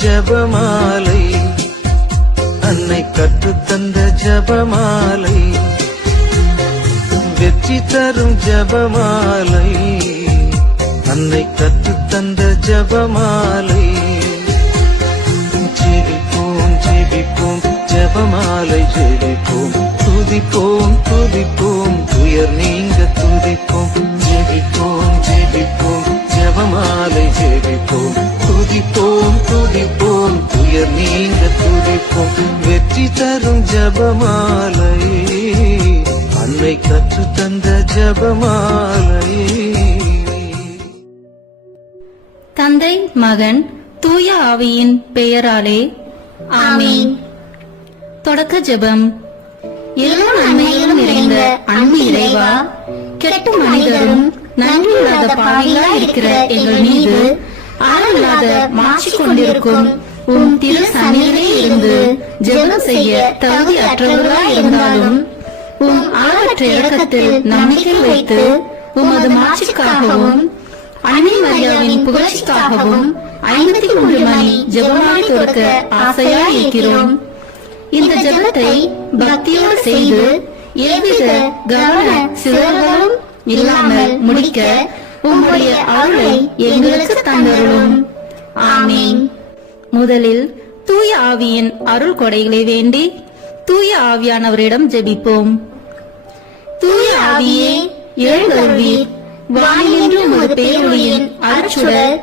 ஜபமாலை, அன்னை கற்றுத்தந்த ஜபமாலை, வெற்றி தரும் ஜபமாலை, அன்னை கற்றுத்தந்த ஜபமாலை. ஜெபிப்போம் ஜெபிப்போம் ஜபமாலை ஜெபிப்போம், துதிப்போம் துதிப்போம் துயர் நீங்க துதிப்போம். ஜெபிப்போம் ஜெபிப்போம் ஜபமாலை ஜெபிப்போம், துதிப்போம் துதிப்போம் துயர் நீங்க துதிப்போம். வெற்றி தரும் ஜபமாலை, அன்னை கற்று தந்த ஜபமாலை. தந்தை மகன் தூய ஆவியின் பெயராலே ஆமீன். தொடக்க ஜெபம். எல்லா நன்மைகளும் நிறைந்த அன்பு இறைவா, கெட்ட மனிதரும் நன்றியில்லாத பாவிகளாய் இருக்கிற எங்கள் மீது ஆளில்லாத மாற்றிக் கொண்டிருக்கும் உம் திரு சந்நிதியிலே இருந்து ஜெபம் செய்ய தகுதி அற்றவர்களாய் இருந்தாலும் உம் அளவற்ற இரக்கத்தில் நம்பிக்கை வைத்து உமது மாட்சிக்காகவும் அன்னை மரியாவின் புகழ்ச்சிக்காகவும் 53 மணி ஜெபமாலை துறக்க ஆசையாய் இருக்கிறோம். இந்த ஜெபத்தை பக்தியோடு செய்து எவ்வித கவன சிதறல்களும் இல்லாமல் முடிக்க உம்முடைய அருளை எங்களுக்கு தந்தருளும். ஆமீன். முதலில் தூய ஆவியின் அருள் கொடைகளை வேண்டி தூய ஆவியானவரிடம் ஜெபிப்போம். தூய ஆவியே எழுந்தருள்வீர், வானின்று உமது பேரொளியின் அருட்சுடர்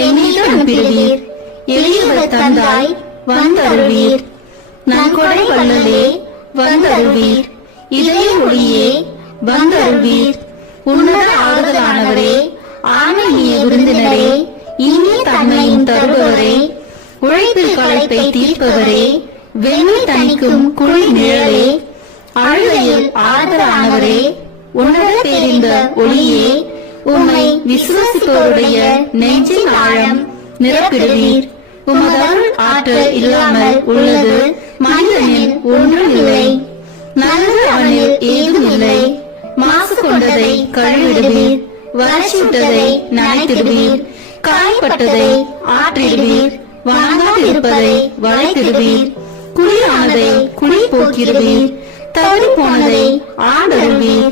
எம்மீது அனுப்பிடுவீர். எளியவர் தந்தாய் வந்தருள்வீர், நன்கொடை வள்ளலே வந்தருள்வீர். இதய ஒளியே வந்தருள்வீர். உன்னத ஆறுதலானவரே, ஆணைய விருந்தினரே, இனிய தன்மையும் தருபவரே, உழைப்பில் களைப்பை தீர்ப்பவரே, வெண்ணை தணிக்கும் குளிர் நிழலே, அழுகையில் ஆறுதலானவரே, உன்னத பேரிந்த ஒளியே, உம்மை விசுவாசிப்பவருடைய நெஞ்சின் ஆழம் நிரப்பிடுவீர். உமது அருள் ஆற்றல் இல்லாமல் உள்ளது மனிதனில் ஒன்றும் இல்லை. நல்லது அவனில் ஏதும் இல்லை. மாசு கொண்டதை கழுவிடுவீர், வறட்சிவிட்டதை நனைத்திடுவீர், காயப்பட்டதை ஆற்றிடுவீர், வணங்காதிருப்பதை வளைத்திடுவீர், குளிரானதை குளிர் போக்கிடுவீர், தவறி போனதை ஆண்டருள்வீர்.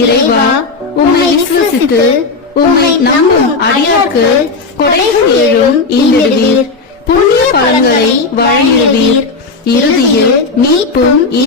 இறைவா, உம்மை விசுவசித்து உம்மை நம்பும் அடியார்க்கு கொடைகள் ஏழும் ஈந்திடுவீர், புண்ணிய பலன்களை வழங்கிடுவீர். இறுதியில் மீட்பும்